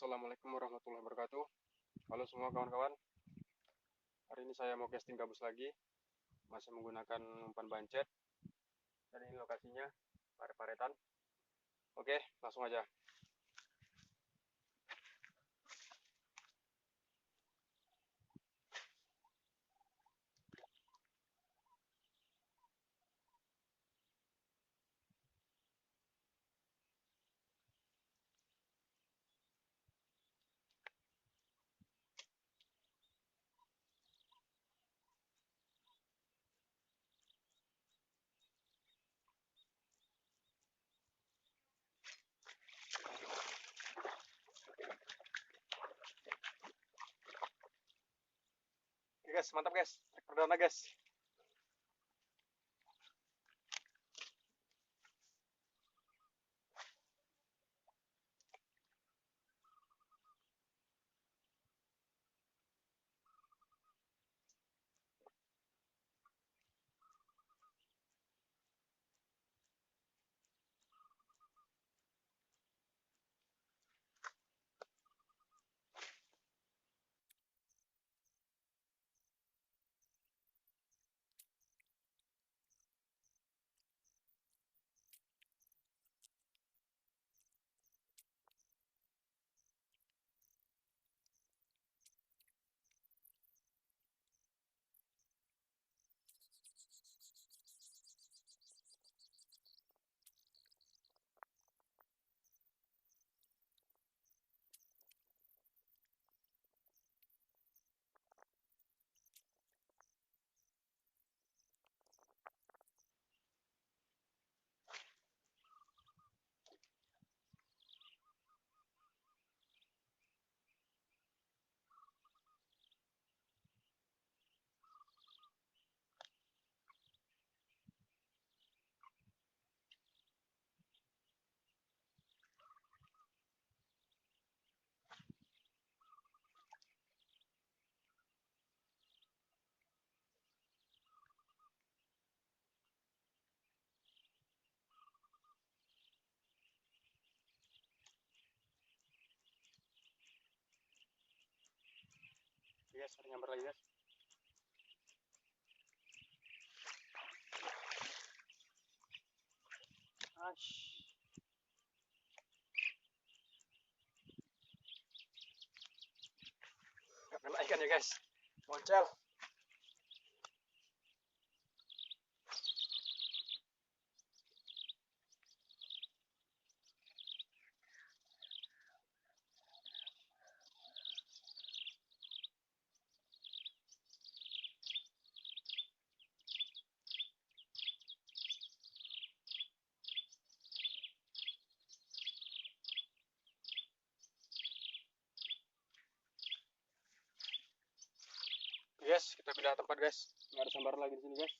Assalamualaikum warahmatullahi wabarakatuh. Halo semua kawan-kawan. Hari ini saya mau casting gabus lagi, masih menggunakan umpan bancet. Dan ini lokasinya paret-paretan. Oke, langsung aja. Oke guys, mantap guys. Trik perdana guys. Oke guys, ada nyamber lagi guys. Gak kena ikan ya guys. Moncel. Guys, kita pindah tempat guys. Nggak ada sambaran lagi di sini guys.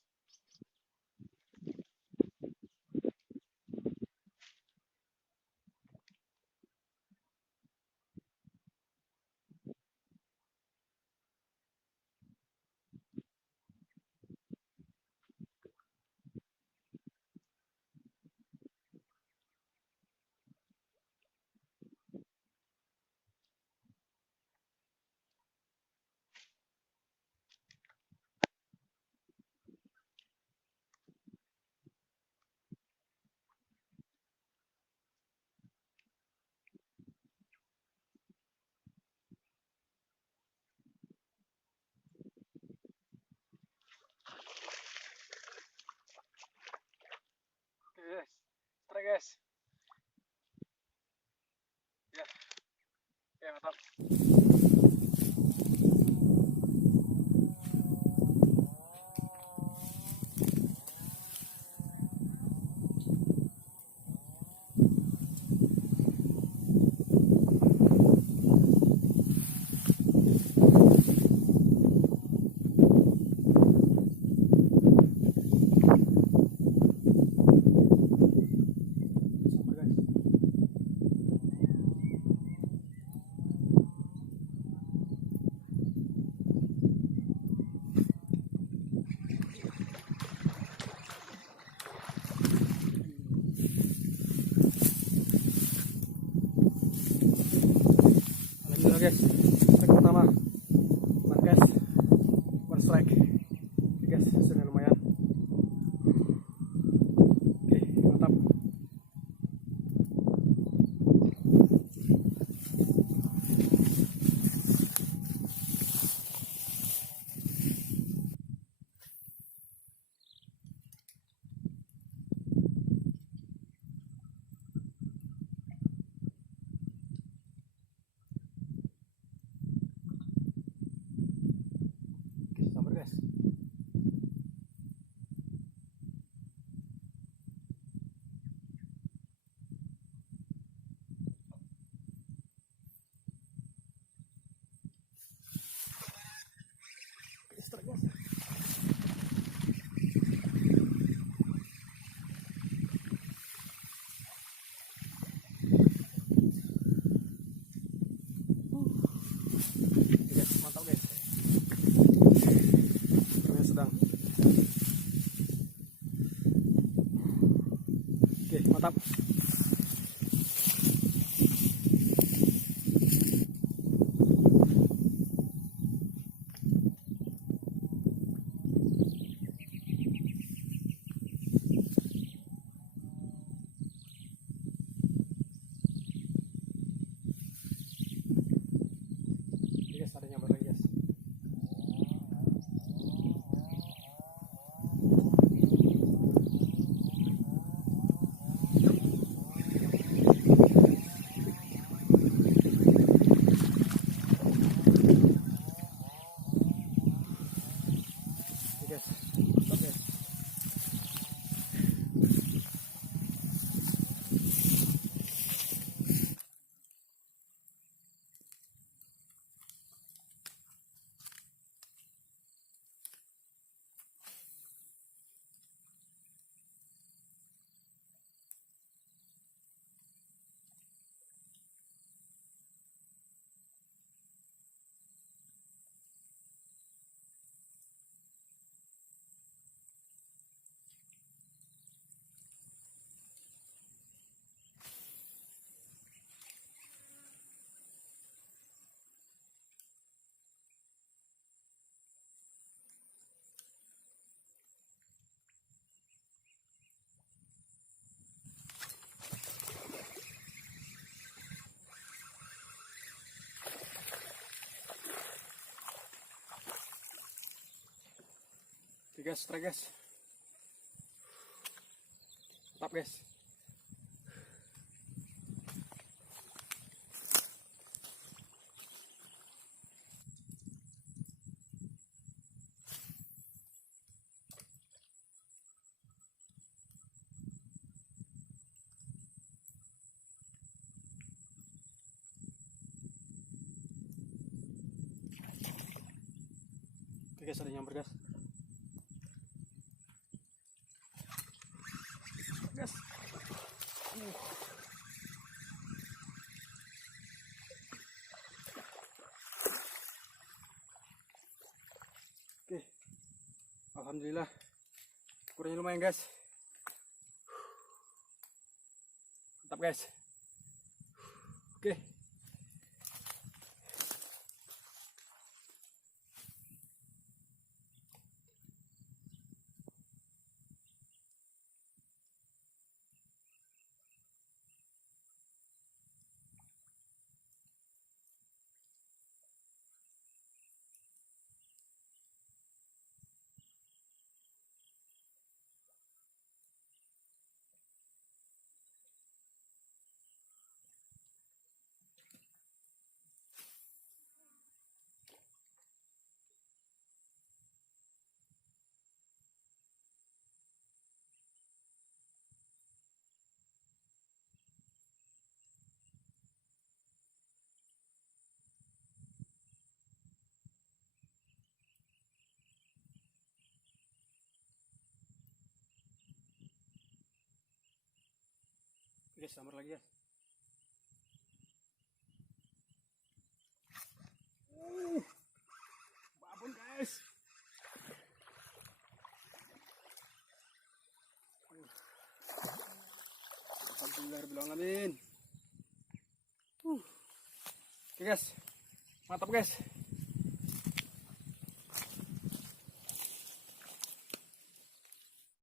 Oke guys, strike guys. Ya, ya mantap. Alhamdulillah guys, strike pertama one cast, one strike. Oke guys, hasilnya lumayan. Oke, mantap. Sabar guys. Strike guys. Oke guys, mantap guys. Permainan sedang. Oke, mantap. Oke guys, ada nyamber lagi guys. Oke guys, mantap guys. Oke guys, strike guys. Mantap guys. Oke guys, ada nyamber guys. Guys. Oke. Alhamdulillah. Kurangnya lumayan guys. Mantap guys. Oke. Guys, sambar lagi guys. Babon guys. Alhamdulillah rabbil alamin. Oke guys, mantap guys.